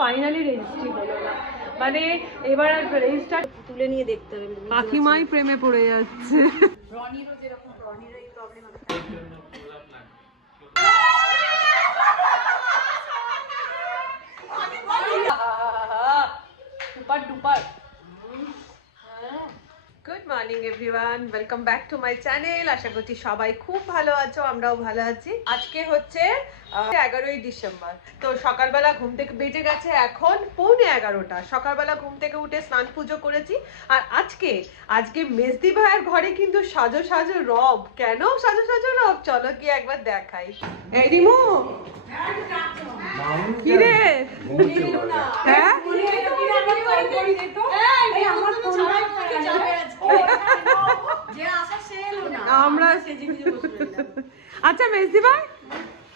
Finally registry হলো না, মানে এবার আর রেজিস্টার তুলে নিয়ে দেখতে হবে। কাকিমাই প্রেমে পড়ে যাচ্ছে। রনিরও যেরকম, রনিরও এই প্রবলেম আছে। Super duper. Good morning everyone, welcome back to my channel. আশা করছি সবাই খুব ভালো আছো, আমরাও ভালো আছি। আজকে হচ্ছে 11ই ডিসেম্বর। তো সকালবেলা ঘুম থেকে বেজে গেছে এখন 11:15। সকালবেলা ঘুম থেকে উঠে স্নান পুজো করেছি। আর আজকে মেজদি ভাইয়ের ঘরে কিন্তু সাজো সাজো রব। কেন সাজো সাজো রব, চলো কি একবার দেখাই। এই রিমু, কি রে? হ্যাঁ আমরা আচ্ছা মেজদি ভাই,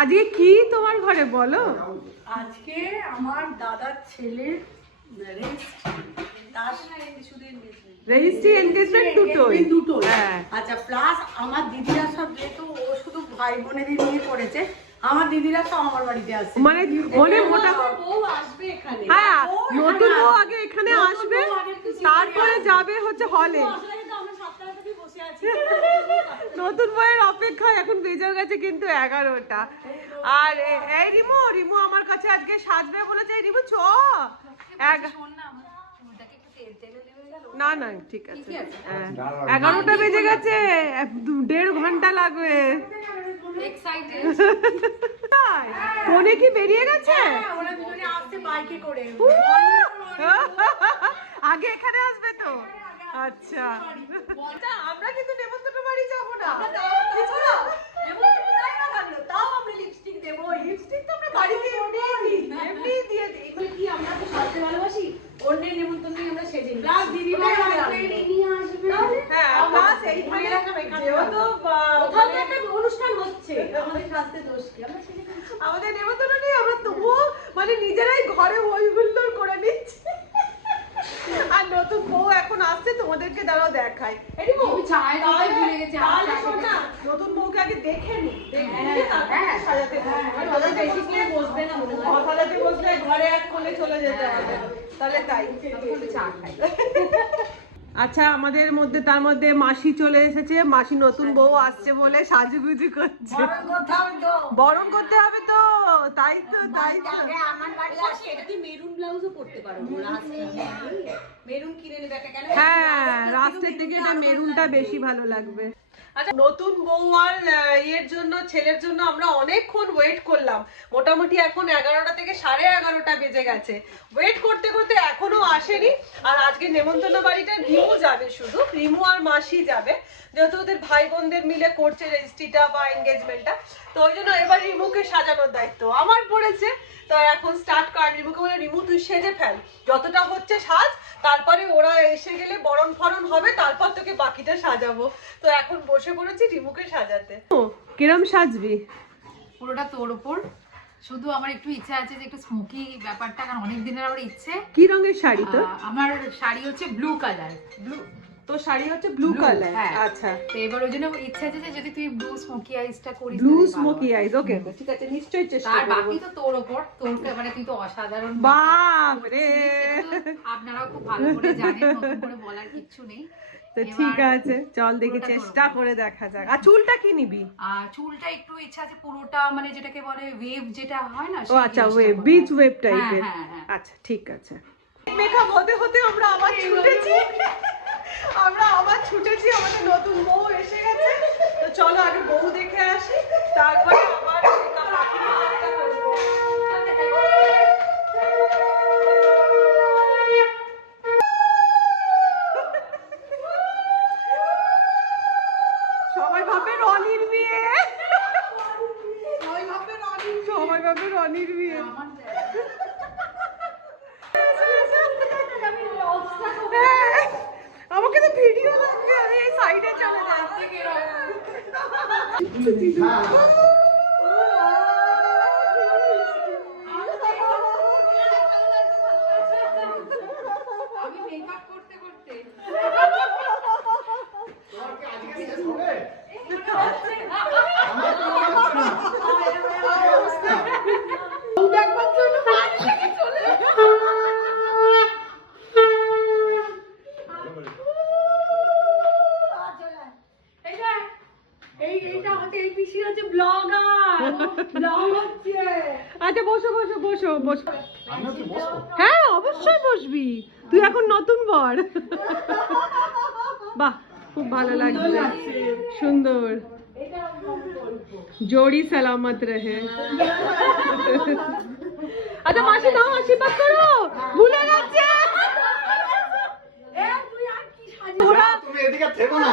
আজকে কি তোমার ঘরে বলো? আজকে আমার দাদার ছেলের রেজিস্ট্রি এনগেজমেন্ট দুটো। হ্যাঁ আচ্ছা, প্লাস আমার দিদিরা সব, যেহেতু ও শুধু ভাই বোনেদের নিয়ে করেছে, আমার দিদিরা সব আমার বাড়িতে আসছে। মানে মোটা বউ আসবে এখানে। হ্যাঁ, নতুন বউ আগে এখানে আসবে, তারপরে যাবে হচ্ছে হলে। নতুন বউয়ের অপেক্ষায় এখন বেজে গেছে কিন্তু 11টা। আর এই রিমু আমার কাছে আজকে সাজবে বলেছে। রিমু চ, না না ঠিক আছে, 11টা বেজে গেছে, 1.5 ঘন্টা লাগবে। ফোনে কি বেরিয়ে গেছে? আগে এখানে আসবে তো। আচ্ছা, আমরা কিন্তু নেমন্তন্ন বাড়ি যাবো না। লিপস্টিক দেবো, লিপস্টিক তো আমরা বাড়িতে এমনি দিয়ে দিই। কি আমরা তো সাজতে ভালোবাসি, অন্যের নেমন্তন্নে আমরা সেজে নিই। প্লাস দিদি ভাই নিয়ে আসবে। হ্যাঁ, প্লাস এইখানে যেহেতু কোথাও একটা অনুষ্ঠান হচ্ছে, আমাদের সাজতে দোষ কি? আমরা সেজে নিচ্ছি। আমাদের নেমন্তন্ন নেই, আমরা তবুও মানে নিজেরাই ঘরে হই হুল্লোড় করে নিচ্ছি। আর নতুন বউ এখন আসছে, তোমাদেরকে দাঁড়াও দেখাই। নতুন বউকে আগে দেখে নি, সাজাতে বসলে ঘরে এক কোলে চলে যেতে হবে, তাহলে তাই। আচ্ছা, আমাদের মধ্যে তার মধ্যে মাসি চলে এসেছে। মাসি নতুন বউ আসছে বলে সাজুগুজু করছে। বরণ করতে হবে তো, তাই তো। আমার বাড়ি আসে, এটা কি মেরুন ব্লাউজও পরতে পারো, মেরুন কিনে নেবে একটা। কেন? হ্যাঁ, রাস্তার থেকে এটা মেরুনটা বেশি ভালো লাগবে। আচ্ছা, নতুন বউ আর এর জন্য, ছেলের জন্য আমরা অনেকক্ষণ ওয়েট করলাম। মোটামুটি এখন 11টা থেকে 11:30 বেজে গেছে। ওয়েট করতে করতে এখনো আসেনি। আর আজকে নেমন্তন্ন বাড়িটা রিমু যাবে, শুধু রিমু আর মাসি যাবে, যেহেতু ওদের ভাই বোনদের মিলে করছে রেজিস্ট্রিটা বা এনগেজমেন্টটা। তো ওই জন্য এবার রিমুকে সাজানোর দায়িত্ব আমার পড়েছে। তো এখন স্টার্ট কর। রিমুকে বলে, রিমু তুই সেজে ফেল, যতটা হচ্ছে সাজ, তারপরে ওরা এসে গেলে বরণ ফরণ হবে, তারপর তোকে বাকিটা সাজাবো। তো এখন বসে পড়েছি রিমুকে সাজাতে। কিরম সাজবি? পুরোটা তোর উপর। শুধু আমার একটু ইচ্ছা আছে যে একটু স্মোকি ব্যাপারটা, কারণ অনেক দিনের আমার ইচ্ছে। কি রঙের শাড়ি তোর? আমার শাড়ি হচ্ছে ব্লু কালার। তো শাড়ি হচ্ছে ব্লু কালার। আচ্ছা, তো এবার ওই জন্য ইচ্ছা আছে যে যদি তুই ব্লু স্মোকি আইসটা করিস। ব্লু স্মোকি আইস, ওকে ঠিক আছে, নিশ্চয়ই চেষ্টা করব। আর বাকি তো তোর উপর, তোরকে মানে তুই তো অসাধারণ। বাপ রে, আপনারাও খুব ভালো করে জানেন, নতুন করে বলার কিছু নেই। তো ঠিক আছে, চল দেখি, চেষ্টা করে দেখা যাক। আর চুলটা কি নিবি? চুলটা একটু ইচ্ছা আছে পুরোটা, মানে যেটাকে বলে ওয়েভ যেটা হয় না। ও আচ্ছা, ওয়েভ, বিচ ওয়েভ টাইপের। আচ্ছা ঠিক আছে। মেকআপ হতে হতে আমরা আবার ছুটেছি। আমাদের নতুন বউ এসে গেছে। তো চলো আগে বউ দেখে আসি, তারপরে আবার মেকআপ বাকি মেকআপটা করব। সবাই ভাবে রনির বিয়ে। আমাকে তো ভিডিও লাগবে, আমি এই সাইডে চলে যাচ্ছি। আমি মেকআপ করতে করতে দেখবার জন্য আচ্ছা বসো বসো বসো বসো। হ্যাঁ অবশ্যই বসবি, তুই এখন নতুন বর। বাহ খুব ভালো লাগছে, সুন্দর। জোড়ি সালামত রহে। আচ্ছা মাসি নাও, আশীর্বাদ করো, ভুলে গেছে। তুমি এদিকে থেকো না।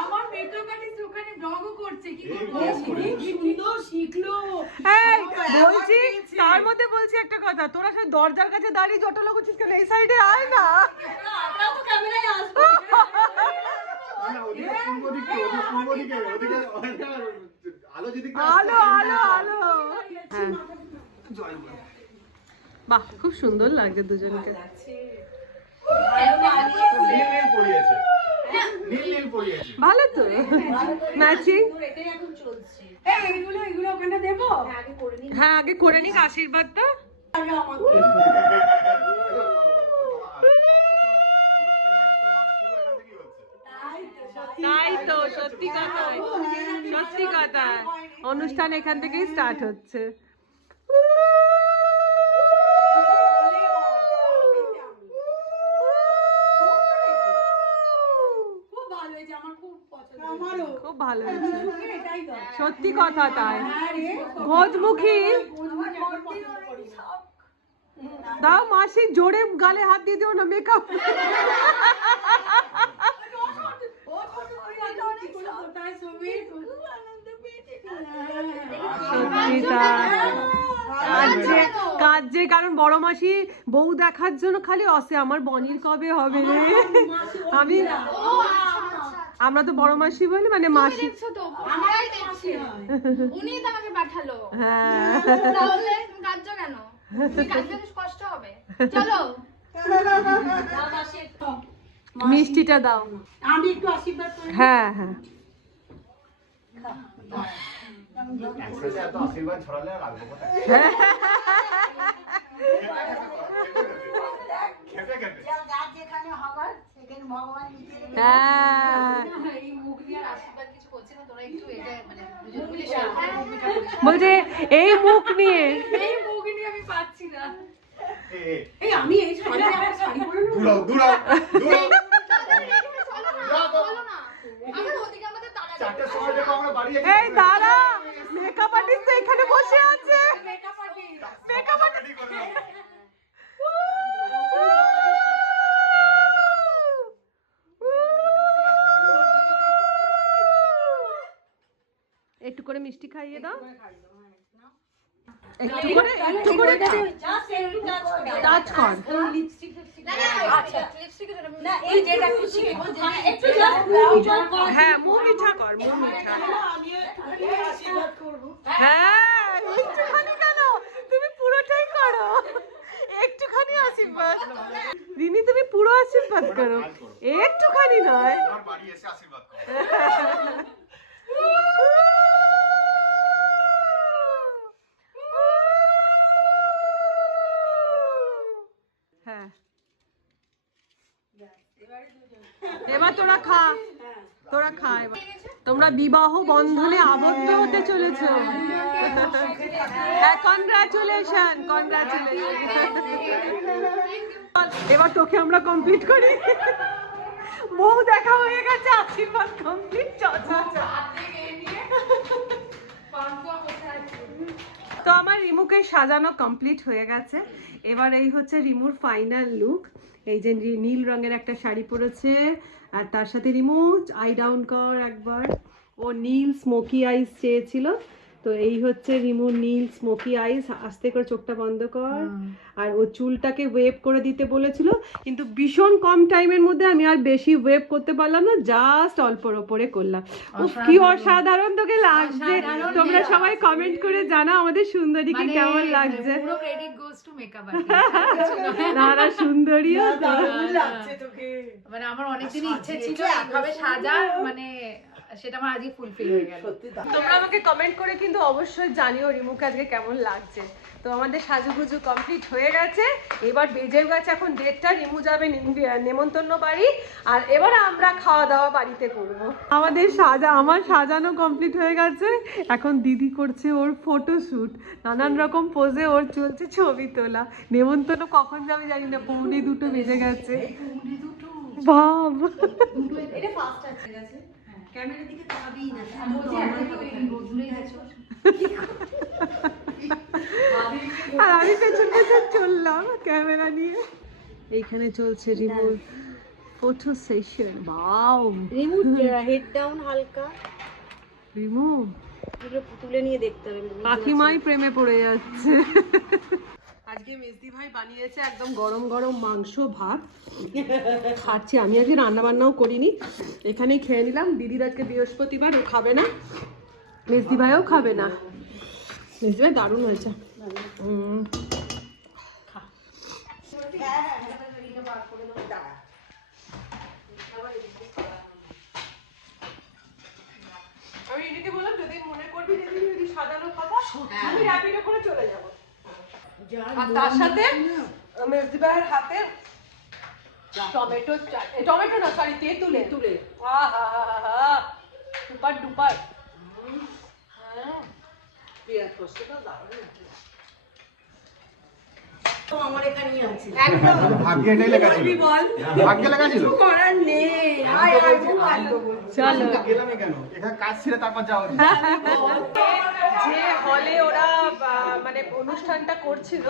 আমার মেকআপ আর্টিস্ট ওখানে ব্লগও করছে, কি করবো? কি সুন্দর শিখলো। এই বলছি, তার মধ্যে বলছি একটা কথা, তোরা সব দরজার কাছে দাঁড়িয়ে জটলা করছিস কেন? এই সাইডে আয় না। আমরা তো ক্যামেরায় আসবো। না, ওদিকে পূর্ব দিকে, পূর্ব দিকে, ওদিকে আলো যেদিকে আলো আলো আলো। হ্যাঁ বাহ খুব সুন্দর লাগছে দুজনকে। নীল নীল পরিয়েছে, নীল নীল পরিয়েছে। ভালো তো ম্যাচিং। এটাই এখন চলছে। এই এগুলো ওখানে দেবো? হ্যাঁ আগে করে নিক আশীর্বাদটা। আগে আমাকে। তাই তো সত্যি কথা, সত্যি কথা, অনুষ্ঠান এখান থেকেই স্টার্ট হচ্ছে। খুব ভালো হয়েছে, আমার খুব পছন্দ। আমারও খুব ভালো হয়েছে, এটাই তো। সত্যি কথা তাই। আরে ঘোজমুখী গোজমুখী আমার পছন্দ করি। দাও মাসি, জোরে গালে হাত দিয়ে দিও না, মেকআপ। সত্যি তাই। কাজে কারণ বড় মাসি বউ দেখার জন্য খালি অসে, আমার বনির কবে হবে রে। আমি আমরা তো বড় মাসি বলি, মানে মাসি। দেখছো তো আমরাই দেখছি উনিই তো আমাকে পাঠালো। হ্যাঁ তাহলে তুমি কাঁদছো কেন? তুমি কাঁদলে তো কষ্ট হবে। চলো মিষ্টিটা দাও। আমি একটু আশীর্বাদ করি। হ্যাঁ হ্যাঁ একসাথে এত আশীর্বাদ ছড়ালে আর লাগবে কোথায়? খেতে খেতে হ্যাঁ এই মুখ দিয়ে আর আশীর্বাদ কিছু করছে না, তোরা একটু এটা মানে দুজন মিলে শেয়ার করো, মুভিটা করিস। বলছে এই মুখ নিয়ে। এই মুখ নিয়ে আমি পাচ্ছি না। এই আমি এই শাড়িটা আমার শাড়ি পরে নেবো। দূরাও দূরাও দূরাও। চলো না আমার ওদিকে আমাদের তাড়া যাবে। চারটার সময় দেখো আমরা বাড়ি যাচ্ছি। এই দাঁড়া, মেকআপ আর্টিস্ট এখানে বসে আছে। Makeup artist. মেকআপ আর্টিস্ট একটু করে মিষ্টি খাইয়ে দাও, একটু করে টাচ কর। না না আচ্ছা লিপস্টিক না এই যেটা একটু শিখবো, একটু হ্যাঁ মুখ মিঠা কর, মুখ মিঠা। আমি একটু আশীর্বাদ করব। হ্যাঁ একটুখানি কেন, তুমি পুরোটাই করো, একটুখানি আশীর্বাদ। রিমি তুমি পুরো আশীর্বাদ করো, একটুখানি নয়। আমার বাড়ি এসে আশীর্বাদ করো। হ্যাঁ এবার তোরা খা, তোরা খা এবার। তোমরা বিবাহ বন্ধনে আবদ্ধ হতে চলেছো। হ্যাঁ কনগ্রাচুলেশন, কনগ্রাচুলেশন। এবার তোকে আমরা কমপ্লিট করি। বউ দেখা হয়ে গেছে, আশীর্বাদ কমপ্লিট। তো আমার রিমুকে সাজানো কমপ্লিট হয়ে গেছে। এবার এই হচ্ছে রিমুর ফাইনাল লুক। এই যে নীল রঙের একটা শাড়ি পরেছে, আর তার সাথে রিমু আই ডাউন কর একবার। ও নীল স্মোকি আইস চেয়েছিল, তো এই হচ্ছে রিমু নীল স্মোকি আইস। আস্তে করে চোখটা বন্ধ কর। আর ও চুলটাকে ওয়েভ করে দিতে বলেছিল, কিন্তু ভীষণ কম টাইমের মধ্যে আমি আর বেশি ওয়েভ করতে পারলাম না, জাস্ট অল্পর ওপরে করলাম। উফ কি অসাধারণ তোকে লাগছে। তোমরা সবাই কমেন্ট করে জানাও আমাদের সুন্দরীকে কেমন লাগছে। পুরো credit goes to makeup artist. না সুন্দরীও তো লাগছে তোকে। মানে আমার অনেকদিনই ইচ্ছে ছিল এইভাবে সাজা, মানে সেটা আমার আজকে ফুলফিল হয়ে গেল। তোমরা আমাকে কমেন্ট করে কিন্তু অবশ্যই জানিও রিমুকে আজকে কেমন লাগছে। তো আমাদের সাজুগুজু কমপ্লিট হয়ে গেছে, এবার বেজে গেছে এখন 1:30, রিমু যাবে নেমন্তন্ন বাড়ি, আর এবার আমরা খাওয়া দাওয়া বাড়িতে করব। আমার সাজানো কমপ্লিট হয়ে গেছে, এখন দিদি করছে ওর ফটোশুট, নানান রকম পোজে ওর চলছে ছবি তোলা। নেমন্তন্ন কখন যাবে জানি না, 1:45 বেজে গেছে। ভাব ক্যামেরার দিকে তাকাবি না। আর আমি পেছন পেছন চললাম ক্যামেরা নিয়ে। এইখানে চলছে রিমুর ফটো সেশন। বাও, রিমু হেড ডাউন হালকা, রিমু তুলে নিয়ে দেখতে হবে। কাকিমাই প্রেমে পড়ে যাচ্ছে। আজকে মেজদি ভাই বানিয়েছে একদম গরম গরম মাংস ভাত খাচ্ছি। আমি আজকে রান্না বান্নাও করিনি, এখানেই খেয়ে নিলাম। দিদির আজকে বৃহস্পতিবার, ও খাবে না, মেজদি ভাইও খাবে না। মেজদি ভাই দারুণ হয়েছে। আমি রিনিকে বললাম যদি মনে করবি যদি সাজানোর কথা, আমি র্যাপিডো করে চলে যাবো। আর তার সাথে মেজদি ভাইয়ের হাতে টমেটো না সরি তেঁতুলে ডুপার ডুপার। আমার এখানেই আছে। ভাগ্যে এটাই লেখা ছিল। ভাগ্যে লেখা ছিল। করার নেই। আয় আয় ভালো বল। চলো গেলামই কেন? এখানে কাজ ছিল তারপর যাওয়া। যে হলে ওরা মানে অনুষ্ঠানটা করছিল,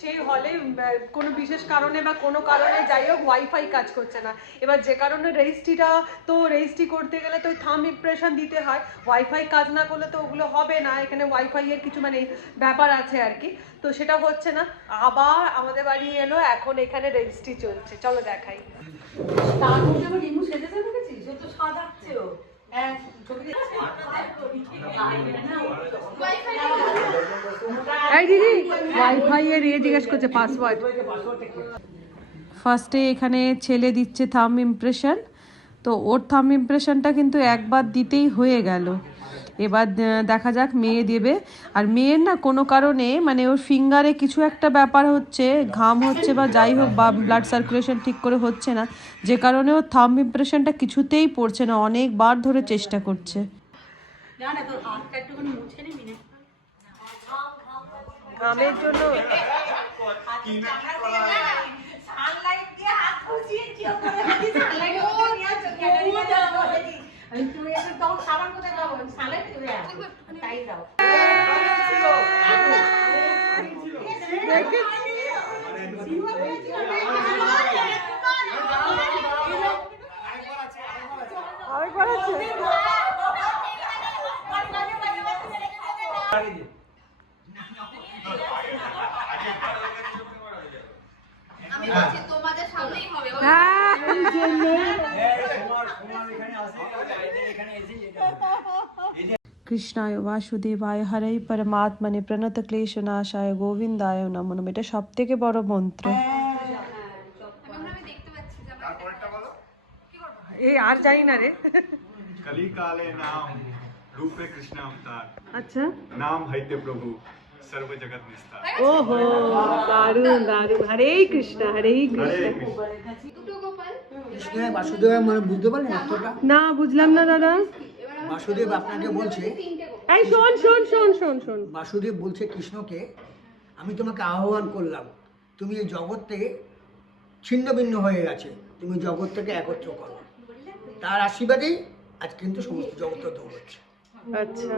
সেই হলে কোনো বিশেষ কারণে বা কোনো কারণে যাই হোক ওয়াইফাই কাজ করছে না। এবার যে কারণে রেজিস্ট্রি করতে গেলে তো থাম্ব ইমপ্রেশন দিতে হয়, ওয়াইফাই কাজ না করলে তো ওগুলো হবে না। এখানে ওয়াইফাই এর কিছু মানে ব্যাপার আছে আর কি, তো সেটা হচ্ছে না। আবার আমাদের বাড়ি এলো, এখন এখানে রেজিস্ট্রি চলছে। চলো দেখাই। তার মধ্যে আবার রিমু সেজেছে দেখেছিস? ও তো সাজাচ্ছে ও। হ্যাঁ, ছবিতে এই দিদি ওয়াইফাই এর জিজ্ঞেস করছে পাসওয়ার্ড। ফার্স্টে এখানে ছেলে দিচ্ছে থাম্ব ইমপ্রেশন, তো ওর থাম্ব ইমপ্রেশনটা কিন্তু একবার দিতেই হয়ে গেল। এবার দেখা যাক মেয়ে দেবে। আর মেয়ের না কোনো কারণে মানে ওর ফিঙ্গারে কিছু একটা ব্যাপার হচ্ছে, ঘাম হচ্ছে বা যাই হোক, বা ব্লাড সার্কুলেশন ঠিক করে হচ্ছে না, যে কারণে ওর থাম্ব ইমপ্রেশনটা কিছুতেই পড়ছে না। অনেকবার ধরে চেষ্টা করছে। না না, তোর হাতটা একটুখানি মুছে নিবি না? ঘামের জন্য সানলাইট দিয়ে হাত মুছিয়ে চিও করে দিছি। সানলাইট নিয়ে আছে ক্যাটারিং এ যাবো। আমি তুমি এসে তখন সাবান কোথায় পাবো? সানলাইট তুই তাই দাও। আমি বলছি তোমাদের সামনেই হবে। কৃষ্ণায় বাসুদেবায় হরে পরমাত্মনে প্রণত ক্লেশ নাশায় গোবিন্দায় নমো নমঃ। এটা সব থেকে বড় মন্ত্র। আমি দেখতে পাচ্ছি যে আমরা তারপরেরটা বলো। এই আর জানি না রে। कली काले नाम रूपे कृष्ण अवतार আচ্ছা, नाम हईते प्रभु सर्व जगत निस्तार। ওহো দারুণ দারুণ। হরে কৃষ্ণ হরে কৃষ্ণ। দুটো গোপাল কৃষ্ণের বাসুদেব মানে বুঝতে পারলেন অর্থটা? না বুঝলাম না দাদা। বাসুদেব আপনাকে বলছে, তিনটে গোপাল। এই শোন শোন শোন শোন শোন। বাসুদেব বলছে কৃষ্ণকে, আমি তোমাকে আহ্বান করলাম, তুমি এই জগৎ থেকে ছিন্ন ভিন্ন হয়ে গেছে, তুমি জগৎ থেকে একত্র করো। তার আশীর্বাদেই আজ কিন্তু সমস্ত জগৎ দৌড়চ্ছে। আচ্ছা,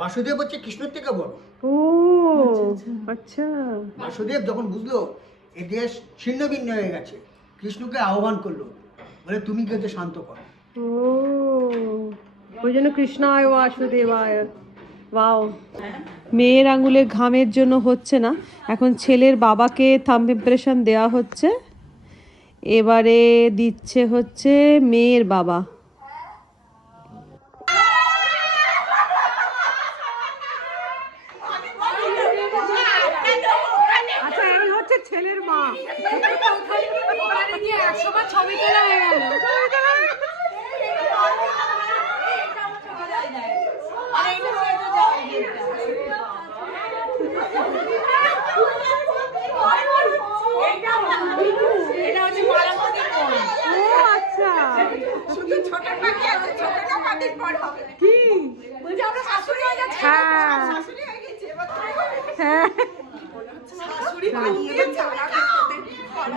বাসুদেব হচ্ছে কৃষ্ণের থেকে বড়। ও আচ্ছা। বাসুদেব যখন বুঝলো এ দেশ ছিন্ন ভিন্ন হয়ে গেছে, কৃষ্ণকে আহ্বান করলো, বলে তুমি কিন্তু শান্ত করো। ও ওই জন্য কৃষ্ণায় বাসুদেবায়। ওয়াও। মেয়ের আঙুলে ঘামের জন্য হচ্ছে না, এখন ছেলের বাবাকে থাম্ব ইমপ্রেশন দেওয়া হচ্ছে। এবারে দিচ্ছে হচ্ছে মেয়ের বাবা। আচ্ছা, আমি হচ্ছে ছেলের মা। ওখানে গিয়ে 100 বার ছবি তোলা হয়ে গেল।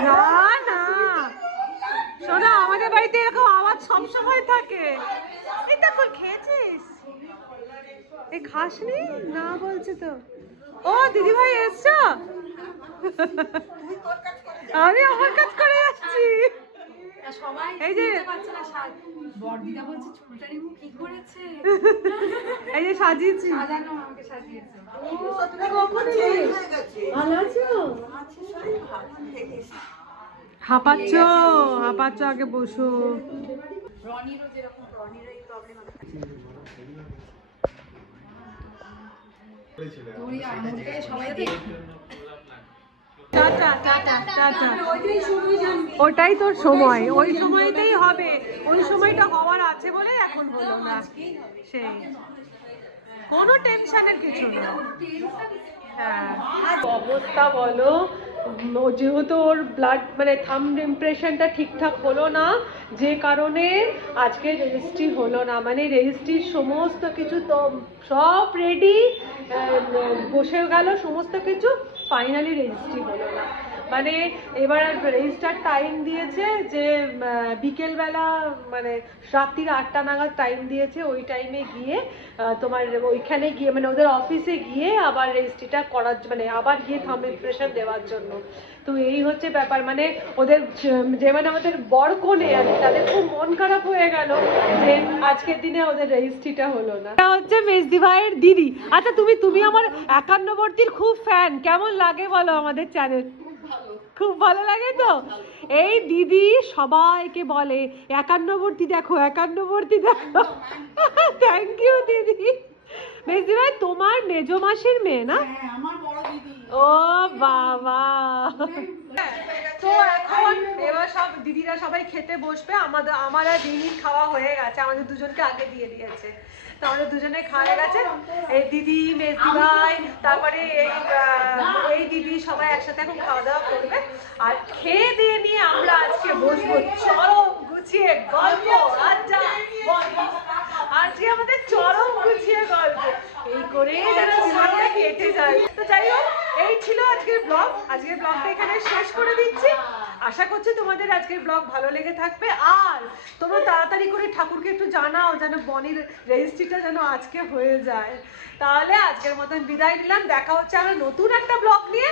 না না শোনো, আমাদের বাড়িতে এরকম আওয়াজ সবসময় থাকে। এটা কই খেয়েছিস? এই খাসনি না বলছে তো। ও দিদি ভাই এসছো? আমি আমার কাজ করে যাচ্ছি। সবাই এই যে পাচ্ছে না, বড়দিদা বলছে চুলটা রিমু কি করেছে, এই যে সাজিয়েছি। সাজানো আমাকে সাজিয়েছে। ভালো আছো? হাঁপাচ্ছ হাঁপাচ্ছ, আগে বসো। রনিরও যেরকম, রনিরও এই প্রবলেম আছে। তোরই আর মোটে সবাই টাটা টাটা টাটা। ওটাই তোর সময়, ওই সময়তেই হবে, ওই সময়টা হওয়ার আছে বলে এখন হলো না। সেই কোনো টেনশনের কিছু না। হ্যাঁ অবস্থা বলো, যেহেতু ওর ব্লাড মানে থাম্ব ইমপ্রেশনটা ঠিকঠাক হলো না, যে কারণে আজকে রেজিস্ট্রি হলো না। মানে রেজিস্ট্রির সমস্ত কিছু তো সব রেডি, বসে গেল সমস্ত কিছু, ফাইনালি রেজিস্ট্রি হলো না। মানে এবার রেজিস্টার টাইম দিয়েছে যে বিকেলবেলা মানে রাত্রির 8টা নাগাদ টাইম দিয়েছে, ওই টাইমে গিয়ে তোমার ওইখানে গিয়ে মানে ওদের অফিসে গিয়ে আবার রেজিস্ট্রিটা করার মানে আবার গিয়ে থাম্ব ইমপ্রেশন দেওয়ার জন্য। তো এই হচ্ছে ব্যাপার। মানে ওদের যে মানে আমাদের বর কনে আর তাদের খুব মন খারাপ হয়ে গেল যে আজকের দিনে ওদের রেজিস্ট্রিটা হলো না। এটা হচ্ছে মেজদি ভাইয়ের দিদি। আচ্ছা তুমি আমার 51বর্তীর খুব ফ্যান, কেমন লাগে বলো আমাদের চ্যানেল? খুব ভালো লাগে তো। এই দিদি সবাইকে বলে 51বর্তী দেখো, 51বর্তী দেখো। থ্যাংক ইউ দিদি। মেজদি ভাই তোমার মেজো মাসির মেয়ে না? ও বাবা। তো এখন এবার সব দিদিরা সবাই খেতে বসবে। আমার আর দিদির খাওয়া হয়ে গেছে, আমাদের দুজনকে আগে দিয়ে দিয়েছে। তো আমাদের দুজনে খাওয়া গেছে, এই দিদি মেজদি ভাই তারপরে এই দিদি সবাই একসাথে এখন খাওয়া দাওয়া করবে। আর খেয়ে দিয়ে নিয়ে আমরা আজকে বসবো চরম গুছিয়ে গল্প আড্ডা। আজকে আমাদের চরম গুছিয়ে গল্প, এই করে যেন জীবনটা কেটে যায়। তো যাই হোক, এই ছিল আজকের ব্লগ। আজকের ব্লগটা এখানে শেষ করে দিচ্ছি। আশা করছি তোমাদের আজকের ব্লগ ভালো লেগে থাকবে। আর তোমরা তাড়াতাড়ি করে ঠাকুরকে একটু জানাও যেন বনির রেজিস্ট্রিটা যেন আজকে হয়ে যায়। তাহলে আজকের মতন বিদায় নিলাম, দেখা হচ্ছে আরো নতুন একটা ব্লগ নিয়ে।